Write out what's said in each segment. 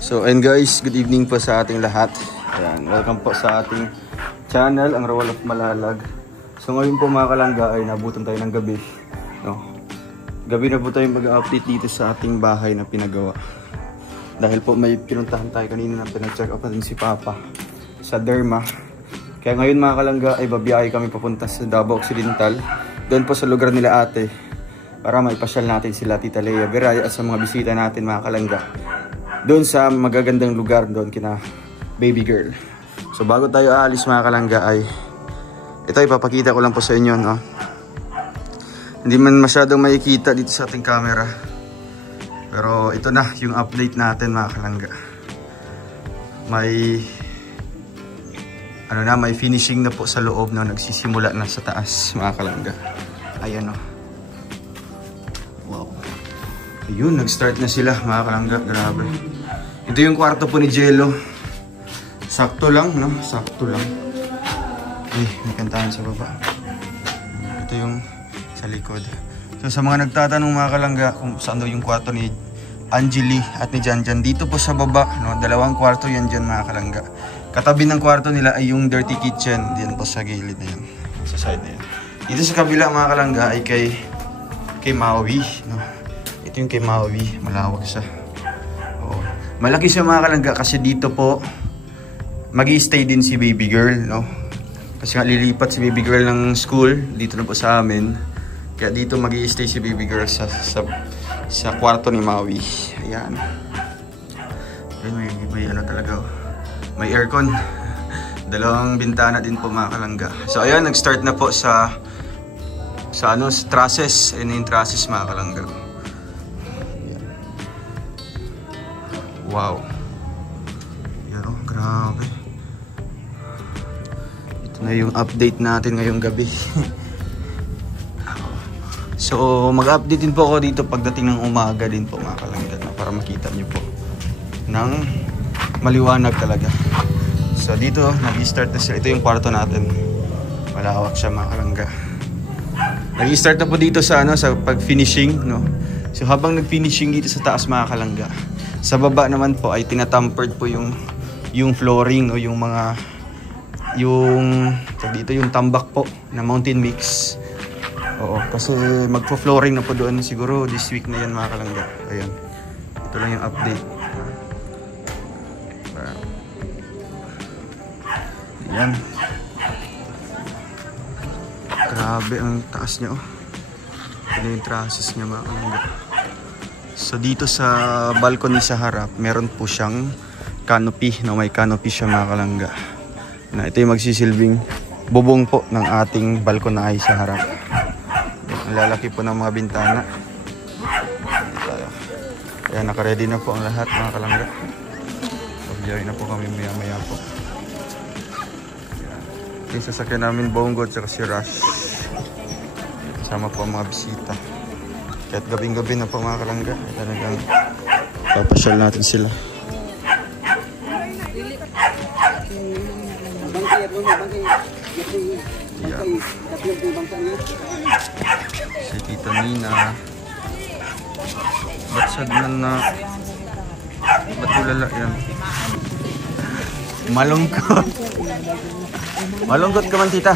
So and guys, good evening po sa ating lahat. Ayan, welcome po sa ating channel, ang Royal of Malalag. So ngayon po mga kalangga ay nabutan tayo ng gabi. No? Gabi na po tayo mag-update dito sa ating bahay na pinagawa. Dahil po may pinuntahan tayo kanina na pinag-check up natin si Papa sa Derma. Kaya ngayon mga kalangga ay babiyahe kami papunta sa Davao Occidental. Doon po sa lugar nila ate. Para maipasyal natin sila Tita Lea Viraya at sa mga bisita natin mga kalangga. Doon sa magagandang lugar doon kina baby girl. So bago tayo aalis mga kalangga ay ito ipapakita ko lang po sa inyo, no? Hindi man masyadong makikita dito sa ating camera. Pero ito na yung update natin mga kalangga. May may finishing na po sa loob, no? Nagsisimula na sa taas mga kalangga. Ayan, no? Wow. Ayun, nag-start na sila mga kalangga. Grabe. Ito yung kwarto po ni Jello. Sakto lang, no? Sakto lang. Ay, may kantahan sa baba. Ito yung sa likod. So sa mga nagtatanong mga kalangga kung saan daw yung kwarto ni Angeli at ni Janjan, dito po sa baba, no? Dalawang kwarto yan dyan mga kalangga. Katabi ng kwarto nila ay yung dirty kitchen. Diyan po sa gilid na yan. Sa side na yan. Dito sa kabila mga kalangga ay kay Maui, no? Ito yung kay Maui. Malawak siya. Oo. Malaki siya mga kalangga kasi dito po mag-i-stay din si baby girl, no? Kasi nga lilipat si baby girl ng school dito na po sa amin. Kaya dito mag-i-stay si baby girl sa kwarto ni Maui. Ayan. Ayan, may ano talaga. May aircon. Dalawang bintana din po mga kalangga. So ayan, nag-start na po sa trusses. Ayan yung trusses mga kalangga. Ayan. Wow. Ayan, oh, grabe. Ito na yung update natin ngayong gabi. So mag-update din po ako dito pagdating ng umaga din po mga kalangga, no? Para makita nyo po ng maliwanag talaga. So dito nag-start na sila. Ito yung kwarto natin. Malawak siya mga kalangga. Nag-start na po dito sa sa pag-finishing, no? So habang nag-finishing dito sa taas mga kalangga, sa baba naman po ay tinatampered po yung flooring, no? Yung dito yung tambak po na mountain mix. Oo, kasi magpo-flooring na po doon siguro this week na yan mga kalangga. Ayan. Ito lang yung update. Ayan. Grabe ang taas niya, oh. Ito yung trusses niya mga kalangga. So dito sa balcony sa harap, meron po siyang canopy, no? May canopy siya mga kalangga. Na ito yung magsisilbing bubong po ng ating balcony sa harap. Ang lalaki po ng mga bintana. Ayan, naka-ready na po ang lahat mga kalangga. Pag-join na po kami maya-maya po. Yung sasakyan namin Bongo at si Rush. Kasama po ang mga bisita. Kahit gabing-gabi na po mga kalangga, talagang papasyal natin sila. Yeah. Si Tita Nina. Ba't sad na ba't tulala yan? Malungkot. Malungkot ka man tita?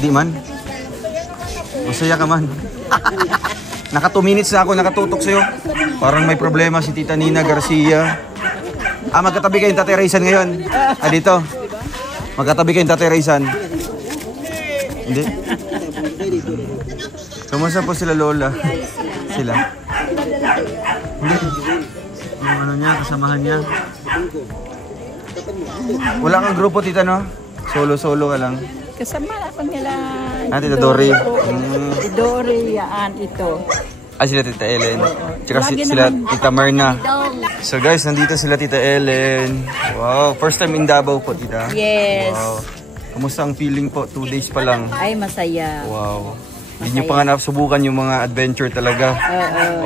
Di man? Masaya ka man? Naka 2 minutes na ako nakatutok sa'yo. Parang may problema si Tita Nina Garcia. Magkatabi kayong Tatay Raysan ngayon? Dito? Magkatabi kayong Tatay Raysan? Hindi? Kumusta po sila lola? Sila? Hindi? Yung ano niya, kasamahan niya? Wala kang grupo tita, no? Solo-solo ka lang? Kasama ako nila. Tita Dory? Si Dory, yan, ito. Sila Tita Ellen. Tsaka sila Tita Marna. So guys, nandito sila Tita Ellen. Wow, first time in Davao po, tita? Yes. Wow. Kamusta ang feeling po? 2 days pa lang. Ay, masaya. Wow. Hindi nyo pa nga nasubukan yung mga adventure talaga.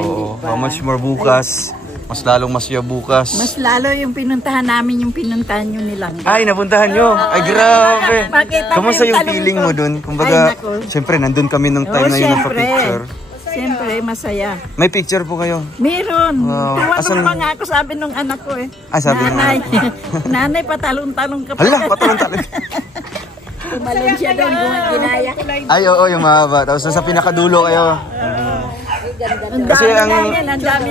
Oo. How much more bukas? Mas lalong masaya bukas. Mas lalo yung pinuntahan namin, yung pinuntahan nyo nilang. Ay, napuntahan nyo? Ay, grabe. Kamusta yung feeling mo dun? Kumbaga, siyempre, nandun kami nung time na yun ng picture. Siyempre, masaya. May picture po kayo. Meron. Wow. Tuwan pa nga ako, sabi nung anak ko eh. Ah, sabi ng nanay, nanay, patalong-talong ka pa. Hala, patalon-talon. Tumalon siya doon, ginaya. Ay, oo, yung mahaba. Tapos nasa pinakadulo kayo. Kasi ang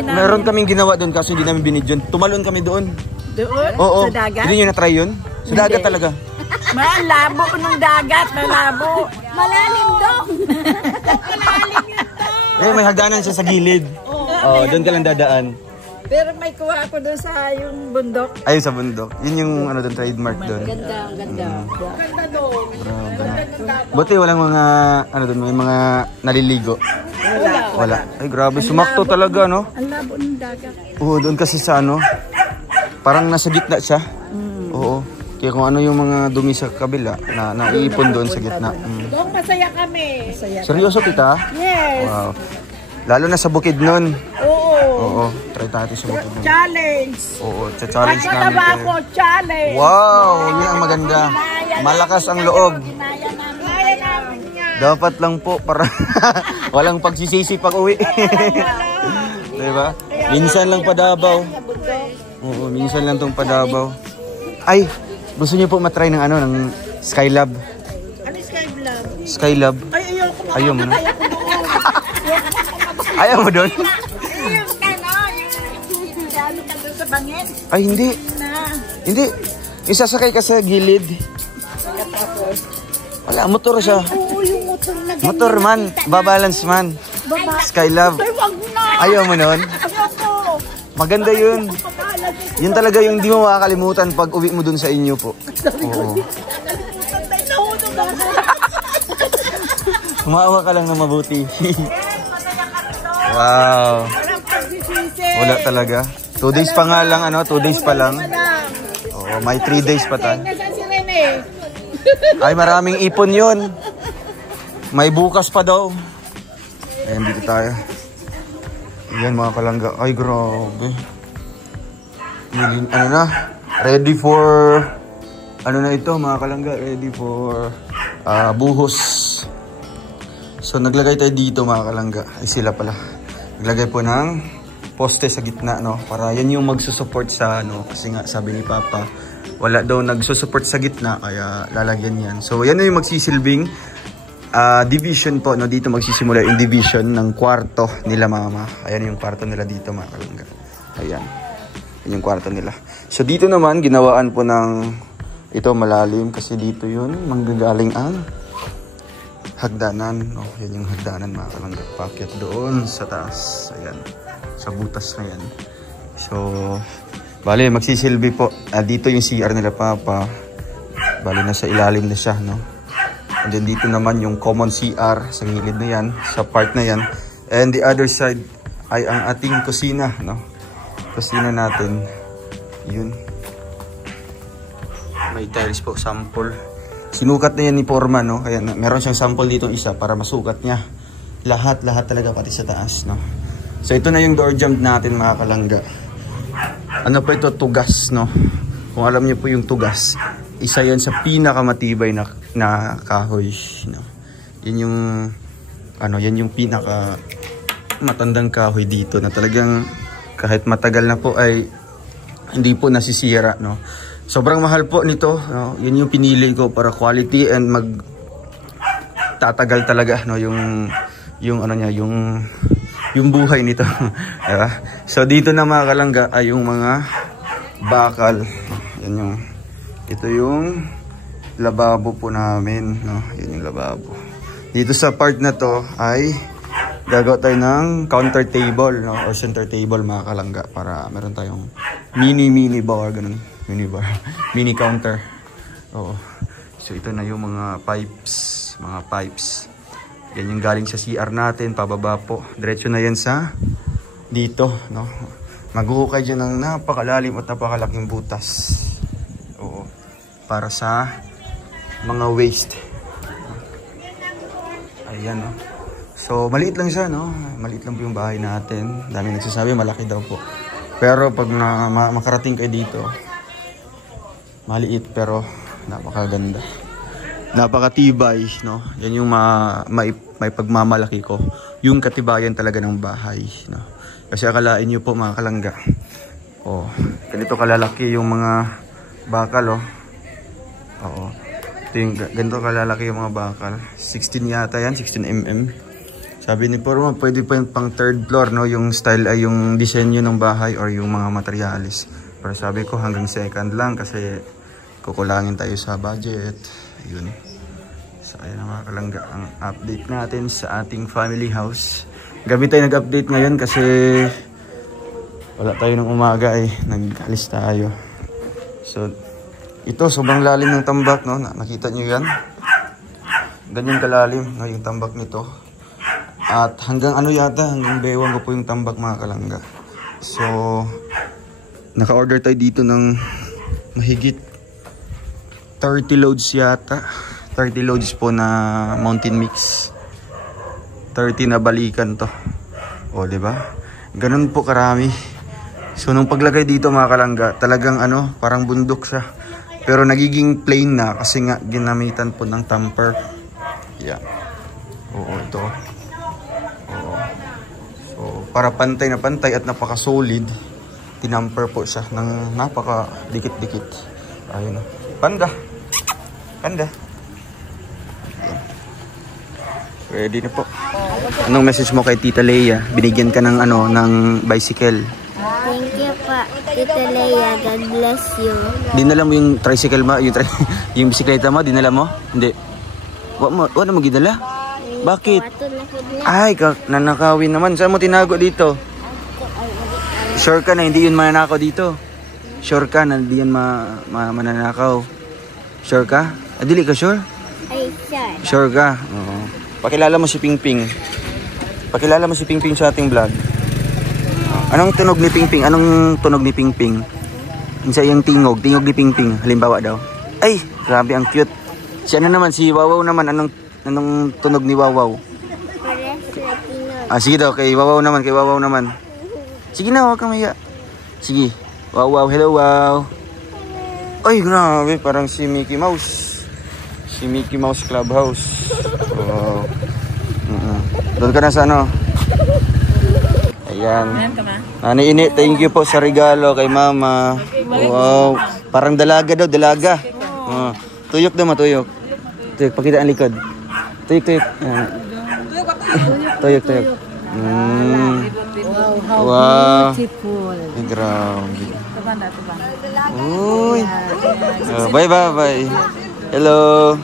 meron kaming ginawa doon kaso hindi namin binidyon. Tumalon kami doon. Doon? Oo. Sa dagat? Hindi nyo na-try yun? Sa dagat talaga. Malabo ng dagat, malabo. Malalim doon. Eh, may hagdanan siya sa gilid. Oo, doon ka lang dadaan. Pero may kuha ako doon sa yung bundok. Ayun sa bundok. Yun yung ano doon, trademark doon. Ganda, ganda. Ganda doon. Buti walang mga, ano doon, may mga naliligo. Wala. Ay, grabe. Sumakto talaga, no? Ang labo ng dagat. Oo, doon kasi sa ano, parang nasa gitna siya. Oo. Kaya kung ano yung mga dumi sa kabila, na naiipon doon sa gitna. Dong, masaya kami. Masaya. Seryoso, tita? Yes. Wow. Lalo na sa bukid nun. Oo. Oo. Try natin sa bukid nun. Challenge. Oo, challenge Ano na namin ba kayo. ako? Challenge. Wow, yun ang maganda. Malakas ang loob. Kaya namin yan. Dapat lang po para walang pagsisisi pag uwi. Diba? Minsan lang padabaw. Oo, minsan lang tong padabaw. Ay, gusto niyo po matry ng ano, ng Skylab? Ano yung Skylab? Skylab? Ay, ayoko na. Ayaw mo na? Ayaw ko doon. Ayaw mo doon? Ayoko ka na. Dalo ka doon sa bangin. Ay, hindi. Na. Hindi. Isasakay ka sa gilid. Wala, motor siya. Oo, yung motor na ganyan. Motor man, babalance man. Skylab. Ay, wag na. Ayaw mo nun? Ayoko. Maganda yun. Pakala dito. Yun talaga yung di mo makakalimutan pag uwi mo dun sa inyo po. Oo. Patay na hunod ako. Umawa ka lang na mabuti. Wow. Walang pagsisisi. Wala talaga. 2 days pa nga lang, ano? 2 days pa lang. Oo, may 3 days pa tayo. Nasaan si Rene? Ay, maraming ipon yun. May bukas pa daw. Ayan, dito tayo. Ayan, mga kalangga. Ay, grabe. Ano na? Ready for... Ano na ito, mga kalangga? Ready for buhos. So, naglagay tayo dito, mga kalangga. Ay, sila pala. Naglagay po ng poste sa gitna, no? Para yan yung magsusupport sa, ano? Kasi nga, sabi ni Papa, wala daw nagsusupport sa gitna, kaya lalagyan yan. So, yan na yung magsisilbing division po, no? Dito magsisimula yung division ng kwarto nila, mama. Ayan yung kwarto nila dito, mga kalangga. Ayan. Yan yung kwarto nila. So, dito naman, ginawaan po ng ito malalim kasi dito yun, manggagaling ang hagdanan. Oh, yan yung hagdanan, mga kalangga. Pakyat doon sa taas. Ayan. Sa butas na yan. So, bale, magsisilbi po. Dito yung CR nila, Papa. Bale, nasa ilalim na siya, no? And then dito naman yung common CR sa gilid na yan, sa part na yan. And the other side ay ang ating kusina, no? Kusina natin. Yun. May tiles po, sample. Sinukat na yan ni Foreman, no? Kaya meron siyang sample dito isa para masukat niya. Lahat talaga pati sa taas, no? So ito na yung door jamb natin, mga kalangga. Ano pa ito? Tugas, no? Kung alam niyo po yung tugas, isa yan sa pinakamatibay na kahoy, no? Yan yung ano, yan yung pinaka matandang kahoy dito na talagang kahit matagal na po ay hindi po nasisira, no? Sobrang mahal po nito, no? Yan yung pinili ko para quality and tatagal talaga, no? Yung ano niya, yung buhay nito. Diba? So dito na, mga kalangga, ay yung mga bakal. Yan yung, ito yung lababo po namin, no? Yan yung lababo. Dito sa part na to ay gagawa tayo ng counter table, no? Or center table, mga kalangga, para meron tayong mini bar, ganun. Mini bar, mini counter. Oo. So ito na yung mga pipes. Yan yung galing sa CR natin, pababa po. Diretso na yan sa dito, no? Maghuhukay dyan ng napakalalim at napakalaking butas. Oo. Para sa mga waste. Ayan, no? So, maliit lang siya, no? Maliit lang po yung bahay natin. Dami nagsasabi, malaki daw po. Pero pag makarating kayo dito, maliit pero napakaganda. Napakatibay, no? Yan yung may pagmamalaki ko yung katibayan talaga ng bahay, no? Kasi akalain nyo po mga kalangga, oh, ganito kalalaki yung mga bakal, oh. Oo. Ito yung ganito kalalaki yung mga bakal. 16 yata yan, 16 mm. Sabi ni Poro, pwede pa yung pang third floor, no? Yung style ay yung disenyo ng bahay or yung mga materialis. Pero sabi ko hanggang second lang kasi kukulangin tayo sa budget. Ayun. So ayun mga kalangga, ang update natin sa ating family house. Gabi tayo nag-update ngayon kasi wala tayo ng umaga eh. Nag-alis tayo. So, ito sobrang lalim ng tambak, no? Nakita nyo yan? Ganyan kalalim, no? Yung tambak nito. At hanggang ano yata, hanggang bewang ko po yung tambak mga kalangga. So, naka-order tayo dito ng mahigit 30 loads yata. 30 loads po na mountain mix. 30 na balikan to. O, diba? Ganun po karami. So, nung paglagay dito mga kalangga, talagang ano, parang bundok siya. Pero nagiging plain na kasi nga ginamitan po ng tamper. Yeah. Oo, ito. Oo. So, para pantay na pantay at napaka-solid, tinamper po siya ng napaka-dikit-dikit. Ayun o. Panda. Panda. Ready na po. Anong message mo kay Tita Leia? Binigyan ka ng ano, ng bicycle. Thank you pa, Tita Leia. God bless you. Dinala mo yung tricycle mo, yung bisikleta mo, dinala mo? Hindi. Wala mo gidala? Bakit? Ay, nanakawin naman. Saan mo tinago dito? Sure ka na hindi yun mananakaw dito? Sure ka na hindi yun mananakaw? Sure ka? Dili ka sure? Ay, sure. Sure ka? Oo. Pakilala mo si Pingping. Pakilala mo si Pingping sa ating vlog. Anong tunog ni Pingping? Anong tunog ni Pingping? Isa yung tingog ni Pingping. Halimbawa daw. Ay, grabe ang cute. Si ano naman, si Wawaw naman. Anong tunog ni Wawaw? Sige daw, kay Wawaw naman. Sige na, huwag kang maya. Sige. Wawaw, hello wow. Ay, grabe, parang si Mickey Mouse. Si Mickey Mouse Clubhouse. Wow. Doon ka na sa ano? Ayan. Nani Ini, thank you po sa regalo kay Mama. Wow. Parang dalaga daw, dalaga. Tuyok daw, matuyok. Tuyok, pakita ang likod. Tuyok. Tuyok. Wow. Beautiful. Grabe. Uy. Bye. Hello.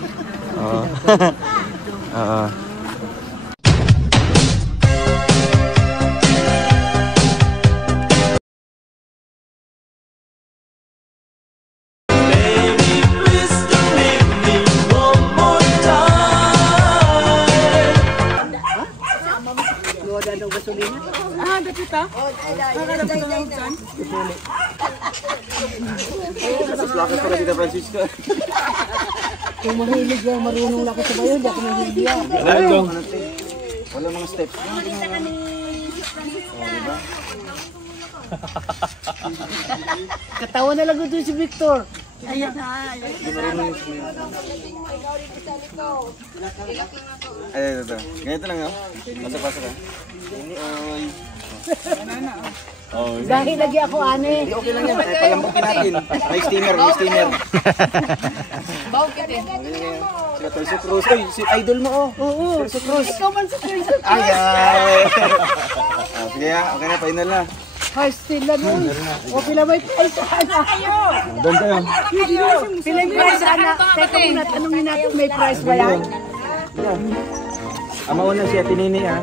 Lakas para Tita Francisca. Kung mahilig yan, marunong lang ako sa bayo, hindi ako mahilig yan. Wala mga steps. Katawa na lang doon si Victor. Ayan na. Ay, ito. Ganito lang, pasok ka. Dahil lagi ako, ane. Okay lang yan, palambukin natin. May steamer. Bakit eh? Sila Tercio Cruz. Ay, si idol mo, oh. Oo. Tercio Cruz. Ikaw man sa Tercio Cruz. Ay. Sige, okay na, final na. Ay, still na nun. O, pila may price sana. Doon tayo. Pila may price sana. Teka muna, tanongin natin may price ba yan? Mauna siya, Tinini, ha?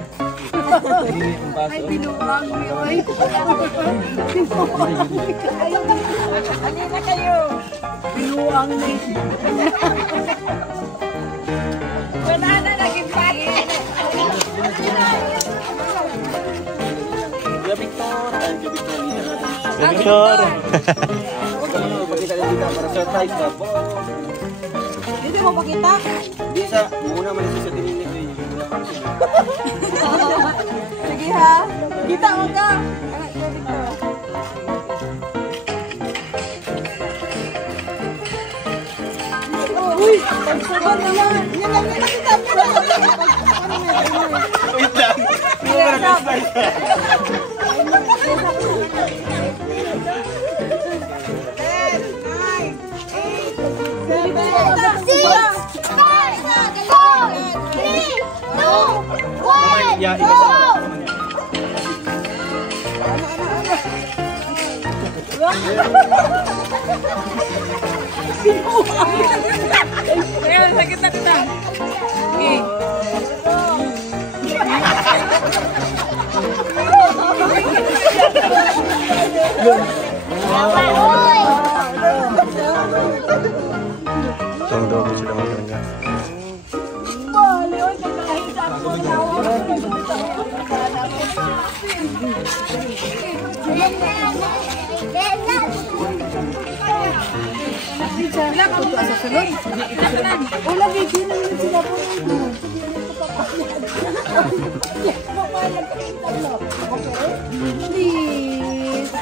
Ay, binuwang mo yun. Alina kayo. Binuwang mo yun. Wala na naging pati. Victor. Pakita lang dito para surprise ka. Hindi mo pakita? Hindi sa, muna malis sa Tinini ko yung muna pang Sige ha. Kita mo ka. Uy! Pagsaban naman! Yan lang! Wait lang! Ayan, sakit na kita. Okay. Siyang daw ko sila magkakangga. Wala ka po sa sunod. Wala video na yun sila po. Please.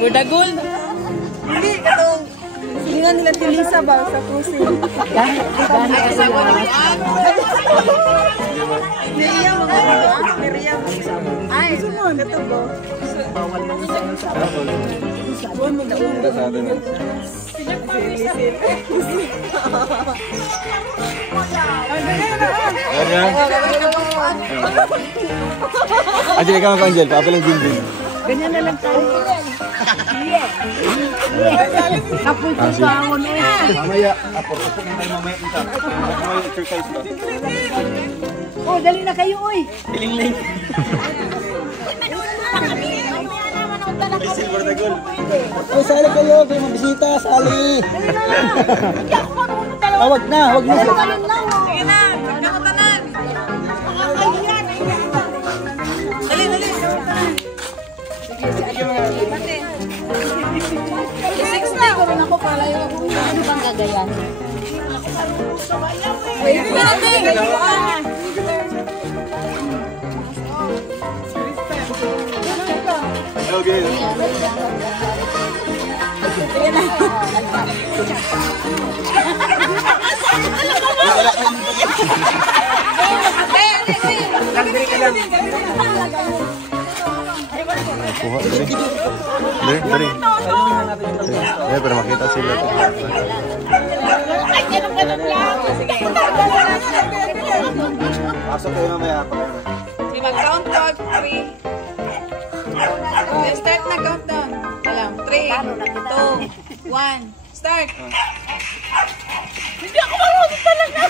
Budagol. Hindi, katong silingan nila Tilisa ba sa cruising. Gano'n Asawa ni Bian. Miriam mga Miriam. Ay, katubo. Bawal man sa buwan mo na ulo. Angel, ikaw ako Angel. Paapa lang din. Ganyan na lang tayo. Kapoy ko sa amon eh. Mamaya, apor-apor na tayo mamaya. Mamaya exercise ba? Oh, dali na kayo, oy. Iling-ling. Silver na goal. Ay, sali kayo, kayo mabisita, sali. Wag na. Sige na, kakatanan. Dali. Siguro na ko pala yung ano bang gagayan. Okay. Kuha dari. Ya, pero makita sila. Pasok kayo mamaya. Sige, mag-count ko. 3. Start na, countdown. Alam, 3, 2, 1, start. Hindi ako marunong talaga.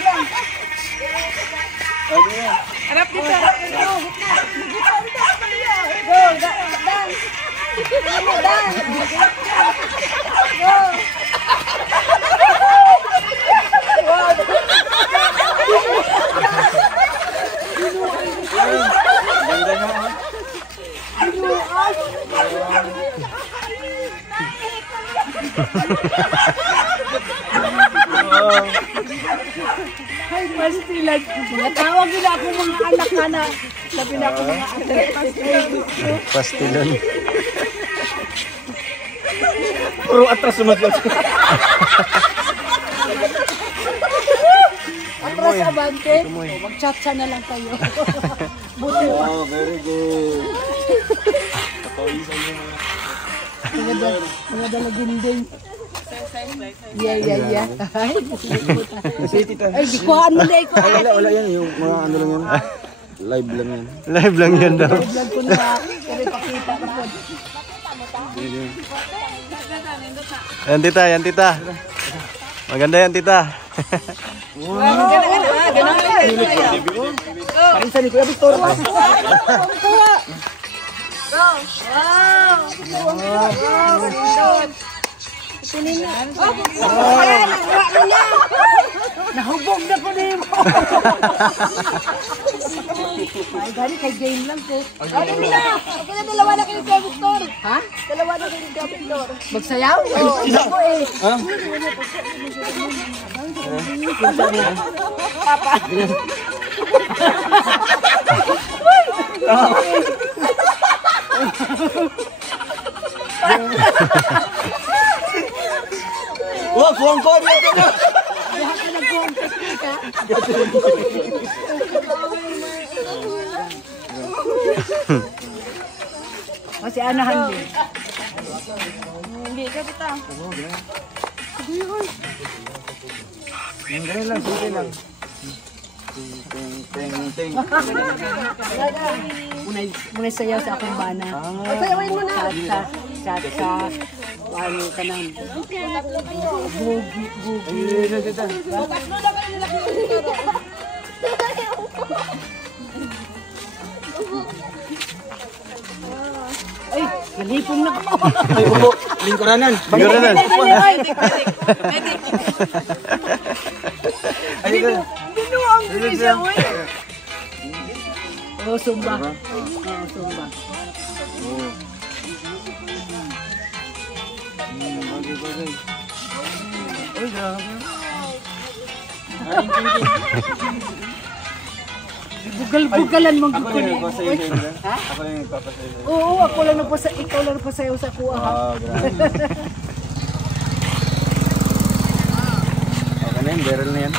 Harap dito. Go, dance. Go. Ganda nyo, ha? Ay, pastilan. Natawag nila ako mga anak na. Sabi na ako mga anak. Pastilon. Puro atras sumagot. Atras abante. Mag-chat-chat na lang kayo. Buti pa. Oh, very good. Mga dalaginding. Yeah. Ay, di ko ano na ko. Wala yan, yung mga ano lang yan. Live lang yan. Live lang yan daw. Vlog ko na. Pero pakita ko po. Yan tita. Maganda yan tita. Parisan ni Kuya Victor. Nahubog na po nimo. Ay, gani kay game lang ko. Ano nila? Okay na dalawa na kayo kay Victor. Ha? Dalawa na kayo kay Victor. Magsayaw? Ako eh. Ha? Papa. Oh, buwang ko dito na. Lahat ka nag-buong ka. O si Anahan din. Hindi ka kita. Ganun lang, sige lang. Ting. Muna sayaw sa akong bana. Sayawin mo na. Sa ano ka nang. Bugi. Ay, nalipong na ko. Ay, upo. Lingkuranan. Lingkuranan. Medic. Ay, ito. Binuang ko siya, uy. Oh, sumba. Sumba. Bagay. Uy, grabe. Bugal-bugalan mong Ako gusto yung niya. nagpasayo sa inyo. Ako yung nagpapasayo. Oo, ikaw lang nagpasayaw sa kuha. Grabe. Okay na yun, barrel na yan.